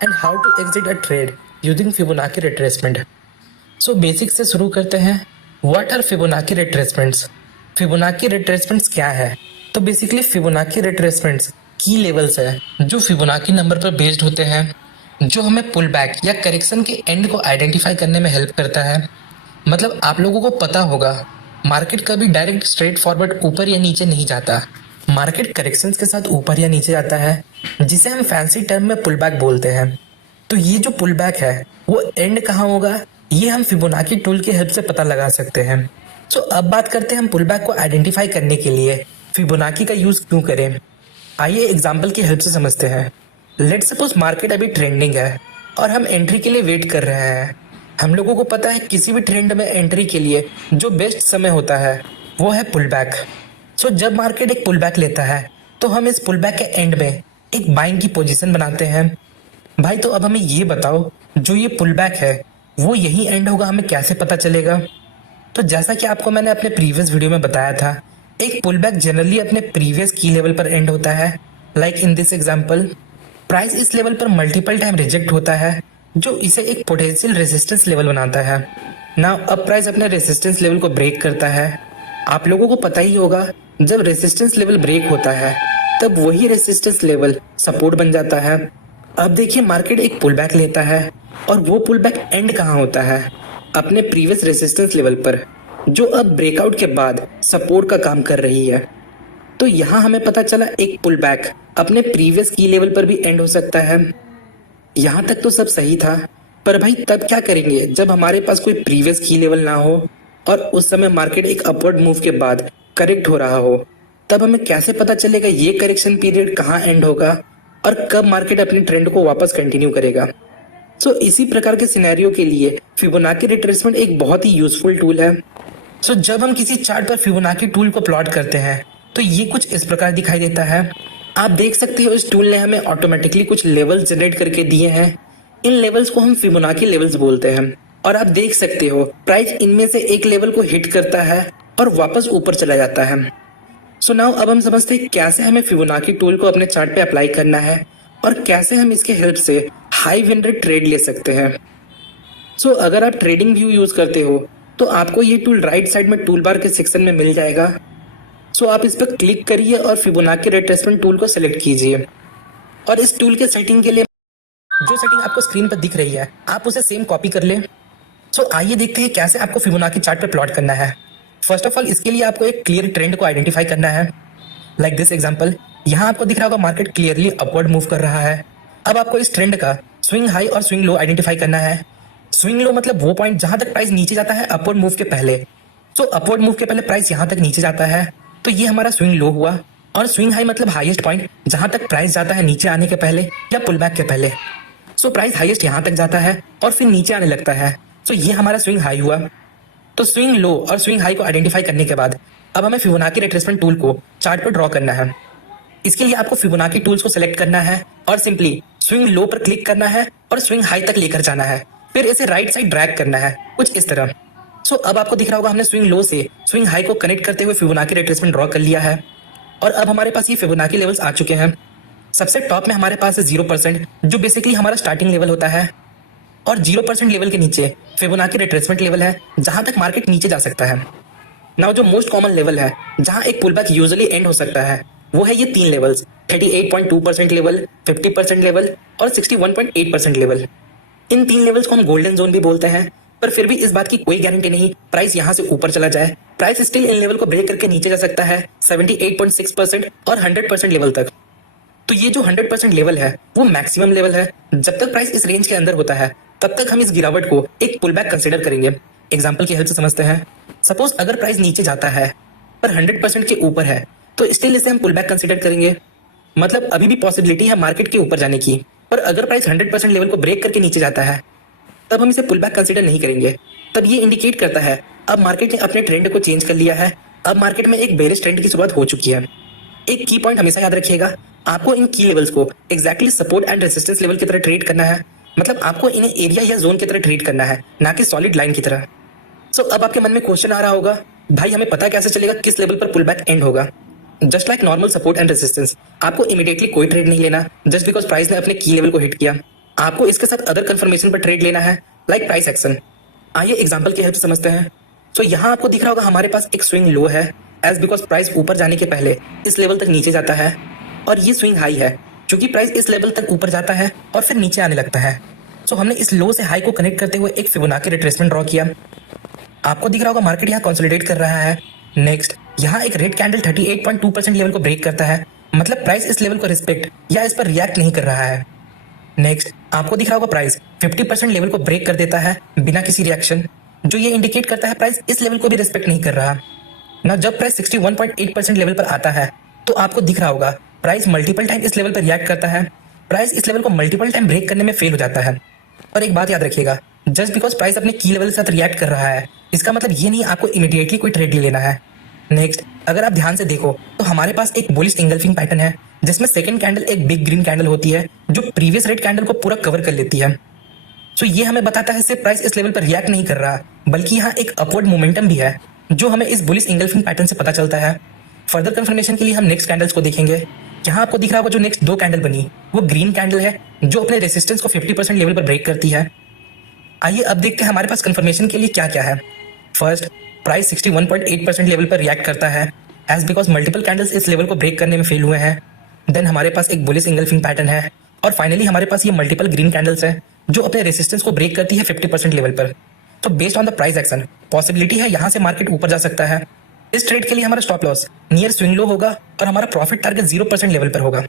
and how to exit a trade using Fibonacci retracement. So basic से शुरू करते हैं. What are Fibonacci retracements? Fibonacci retracements क्या है? तो बेसिकली Fibonacci retracements की लेवल्स है जो Fibonacci नंबर पर बेस्ड होते हैं, जो हमें पुल बैक या करेक्शन के एंड को आइडेंटिफाई करने में हेल्प करता है. मतलब आप लोगों को पता होगा मार्केट कभी डायरेक्ट स्ट्रेट फॉरवर्ड ऊपर या नीचे नहीं जाता. मार्केट करेक्शंस के साथ ऊपर या नीचे जाता है, जिसे हम फैंसी टर्म में पुल बैक बोलते हैं. तो ये जो पुल बैक है वो एंड कहाँ होगा, ये हम फिबोनाची टूल की हेल्प से पता लगा सकते हैं. सो अब बात करते हैं हम पुल बैक को आइडेंटिफाई करने के लिए फिबोनाची का यूज क्यों करें. आइए एग्जाम्पल की हेल्प से समझते हैं. लेट्स सपोज मार्केट अभी ट्रेंडिंग है और हम एंट्री के लिए वेट कर रहे हैं. हम लोगों को पता है किसी भी ट्रेंड में एंट्री के लिए जो बेस्ट समय होता है वो है पुल बैक. सो जब मार्केट एक पुल बैक लेता है तो हम इस पुल बैक के एंड में एक बाइंग की पोजीशन बनाते हैं. भाई तो अब हमें ये बताओ, जो ये पुल बैक है वो यही एंड होगा, हमें कैसे पता चलेगा. तो जैसा कि आपको मैंने अपने प्रीवियस वीडियो में बताया था, एक पुल बैक जनरली अपने प्रीवियस की लेवल पर एंड होता है. Like in this example, price इस लेवल पर मल्टीपल टाइम रिजेक्ट होता है, जो इसे एक पोटेंशियल रेजिस्टेंस लेवल बनाता है. नाउ अब प्राइस अपने रेजिस्टेंस लेवल को ब्रेक करता है. आप लोगों को पता ही होगा जब रेजिस्टेंस लेवल ब्रेक होता है तब वही रेजिस्टेंस लेवल सपोर्ट बन जाता है. अब देखिए मार्केट एक पुल बैक लेता है और वो पुल बैक एंड कहाँ होता है, अपने प्रीवियस रेजिस्टेंस लेवल पर, जो अब ब्रेकआउट के बाद सपोर्ट का काम कर रही है. तो यहाँ हमें पता चला एक पुल बैक अपने प्रीवियस की लेवल पर भी एंड हो सकता है. यहाँ तक तो सब सही था, पर भाई तब क्या करेंगे जब हमारे पास कोई प्रीवियस की लेवल ना हो और उस समय मार्केट एक अपवर्ड मूव के बाद करेक्ट हो रहा हो. तब हमें कैसे पता चलेगा ये करेक्शन पीरियड कहाँ एंड होगा और कब मार्केट अपने ट्रेंड को वापस कंटिन्यू करेगा. सो इसी प्रकार के सिनेरियो के लिए फिबोनाची रिट्रेसमेंट एक बहुत ही यूजफुल टूल है. सो जब हम किसी चार्ट पर फिबोनाची टूल को प्लॉट करते हैं तो ये कुछ इस प्रकार दिखाई देता है. आप देख सकते हो इस टूल ने हमें ऑटोमेटिकली कुछ लेवल्स जनरेट करके दिए हैं. इन लेवल्स को हम फिबोनाची लेवल्स बोलते हैं और आप देख सकते हो प्राइस इनमें से एक लेवल को हिट करता है और वापस ऊपर चला जाता है. सो नाउ अब हम समझते हैं कैसे हमें फिबोनाची टूल को अपने चार्ट पे अप्लाई करना है और कैसे हम इसके हेल्प से हाई विन रेट ट्रेड ले सकते हैं. सो अगर आप ट्रेडिंग व्यू यूज करते हो तो आपको ये टूल राइट साइड में टूल बार के सेक्शन में मिल जाएगा. सो आप इस पर क्लिक करिए और फिबोनाची रिट्रेसमेंट टूल को सिलेक्ट कीजिए और इस टूल के सेटिंग के लिए जो सेटिंग आपको स्क्रीन पर दिख रही है आप उसे सेम कॉपी कर ले. सो आइए देखते हैं कैसे आपको फिबोनाची चार्ट पे प्लॉट करना है. फर्स्ट ऑफ ऑल इसके लिए आपको एक क्लियर ट्रेंड को आइडेंटिफाई करना है. लाइक दिस एग्जांपल, यहाँ आपको दिख रहा होगा मार्केट क्लियरली अपवर्ड मूव कर रहा है. अब आपको इस ट्रेंड का स्विंग हाई और स्विंग लो आइडेंटिफाई करना है. स्विंग लो मतलब वो पॉइंट जहां तक प्राइस नीचे जाता है अपवर्ड मूव के पहले. सो अपवर्ड मूव के पहले प्राइस यहाँ तक नीचे जाता है तो ये हमारा स्विंग लो हुआ. और स्विंग हाई मतलब हाईएस्ट पॉइंट जहां तक प्राइस जाता है नीचे आने के पहले या पुल बैक के पहले. सो प्राइस हाईएस्ट यहाँ तक जाता है और फिर नीचे आने लगता है. सो ये हमारा स्विंग हाई हुआ. तो स्विंग लो और स्विंग हाई को आइडेंटिफाई करने के बाद अब हमें फिबोनाची रिट्रेसमेंट टूल को चार्ट पर ड्रॉ करना है. इसके लिए आपको फिबोनाची टूल्स को सिलेक्ट करना है और सिंपली स्विंग लो पर क्लिक करना है और स्विंग हाई तक लेकर जाना है. फिर इसे राइट साइड ड्रैग करना है कुछ इस तरह. सो अब आपको दिख रहा होगा हमने स्विंग लो से स्विंग हाई को कनेक्ट करते हुए फिबोनाची रिट्रेसमेंट ड्रॉ कर लिया है और अब हमारे पास ये फिबोनाची लेवल्स आ चुके हैं. सबसे टॉप में हमारे पास है 0% जो बेसिकली हमारा स्टार्टिंग लेवल होता है और 0% लेवल के नीचे फिबोनाची रिट्रेसमेंट लेवल है जहां तक मार्केट नीचे जा सकता है. नाउ जो मोस्ट कॉमन लेवल है जहां एक पुल बैक यूजुअली एंड हो सकता है वो है ये तीन लेवल्स, 38.2% लेवल, 50% लेवल और 61.8% लेवल. इन तीन लेवल्स को हम गोल्डन जोन भी बोलते हैं, पर फिर भी इस बात की कोई गारंटी नहीं प्राइस यहाँ से ऊपर चला जाए. प्राइस स्टिल इन लेवल को ब्रेक करके नीचे जा सकता है 78.6% और 100% लेवल तक. तो ये जो 100% लेवल है वो मैक्सिमम लेवल है. जब तक प्राइस इस रेंज के अंदर होता है तब तक हम इस गिरावट को एक पुल बैक कंसिडर करेंगे. एग्जांपल की हेल्प से समझते हैं. सपोज अगर प्राइस नीचे जाता है पर 100% के ऊपर है तो स्टिल इसे हम पुल बैक कंसिडर करेंगे. मतलब अभी भी पॉसिबिलिटी है मार्केट के ऊपर जाने की, पर अगर प्राइस 100% लेवल को ब्रेक करके नीचे जाता है तब हम इसे पुल बैक कंसिडर नहीं करेंगे. तब ये इंडिकेट करता है अब मार्केट ने अपने ट्रेंड को चेंज कर लिया है, अब मार्केट में एक बेरिश ट्रेंड की शुरुआत हो चुकी है. एक की पॉइंट हमेशा याद रखिएगा, आपको इन की लेवल्स को exactly support and resistance level की तरह ट्रेड करना है. मतलब आपको इन्हें एरिया या जोन की तरह ट्रेड करना है, ना कि सॉलिड लाइन की तरह. सो अब आपके मन में क्वेश्चन आ रहा होगा, भाई हमें पता कैसे चलेगा किस लेवल पर पुल बैक एंड होगा. Just like normal support and resistance, आपको इमीडिएटली कोई ट्रेड नहीं लेना जस्ट बिकॉज प्राइस ने अपने की लेवल को हिट किया. आपको इसके साथ अदर कंफर्मेशन पर ट्रेड लेना है, लाइक प्राइस एक्शन। आइए एग्जांपल की हेल्प से समझते हैं। तो यहाँ आपको दिख रहा होगा हमारे पास एक स्विंग लो है, एज बिकॉज प्राइस ऊपर जाने के पहले इस लेवल तक नीचे जाता है, और ये स्विंग हाई है क्योंकि प्राइस इस लेवल तक ऊपर जाता है और फिर नीचे आने लगता है। सो हमने इस लो से हाई को कनेक्ट करते हुए एक फिबोनाची रिट्रेसमेंट ड्रॉ किया। आपको दिख रहा होगा मार्केट यहाँ कंसोलिडेट कर रहा है। नेक्स्ट यहाँ एक रेड कैंडल 38.2% लेवल को ब्रेक करता है, मतलब प्राइस इस लेवल को रिस्पेक्ट या इस पर रिएक्ट नहीं कर रहा है। नेक्स्ट आपको दिख रहा होगा प्राइस 50% लेवल को ब्रेक कर देता है बिना किसी रिएक्शन, जो ये इंडिकेट करता है प्राइस इस लेवल को भी रिस्पेक्ट नहीं कर रहा। ना जब प्राइस 61.8% लेवल पर आता है तो आपको दिख रहा होगा प्राइस मल्टीपल टाइम इस लेवल पर रिएक्ट करता है, प्राइस इस लेवल को मल्टीपल टाइम ब्रेक करने में फेल हो जाता है। और एक बात याद रखिएगा, जस्ट बिकॉज प्राइस अपने की लेवल के साथ रिएक्ट कर रहा है इसका मतलब ये नहीं आपको इमीडिएटली कोई ट्रेड ले लेना है। नेक्स्ट अगर आप ध्यान से देखो तो हमारे पास एक बुलिश इंगल्फिंग पैटर्न है जिसमें सेकंड कैंडल एक बिग ग्रीन कैंडल होती है जो प्रीवियस रेड कैंडल को पूरा कवर कर लेती है। सो ये हमें बताता है सिर्फ प्राइस इस लेवल पर रिएक्ट नहीं कर रहा, बल्कि यहाँ एक अपवर्ड मोमेंटम भी है जो हमें इस बुलिश इंगल्फिंग पैटर्न से पता चलता है। फर्दर कंफर्मेशन के लिए हम नेक्स्ट कैंडल्स को देखेंगे। यहाँ आपको दिख रहा होगा जो नेक्स्ट दो कैंडल बनी वो ग्रीन कैंडल है जो अपने रेसिस्टेंस को 50% लेवल पर ब्रेक करती है। आइए अब देखते हैं हमारे पास कंफर्मेशन के लिए क्या क्या है। फर्स्ट प्राइस 61.8% लेवल पर रिएक्ट करता है एज बिकॉज मल्टीपल कैंडल्स इस लेवल को ब्रेक करने में फेल हुए हैं। देन हमारे पास एक बुलिश इंगल्फिंग पैटर्न है, और फाइनली हमारे पास ये मल्टीपल ग्रीन कैंडल्स हैं जो अपने रेसिस्टेंस को ब्रेक करती है 50% लेवल पर। तो based on the price action possibility है यहाँ से मार्केट ऊपर जा सकता है। इस ट्रेड के लिए हमारा stop loss near swing low होगा और हमारा प्रॉफिट टारगेट 0% लेवल पर होगा।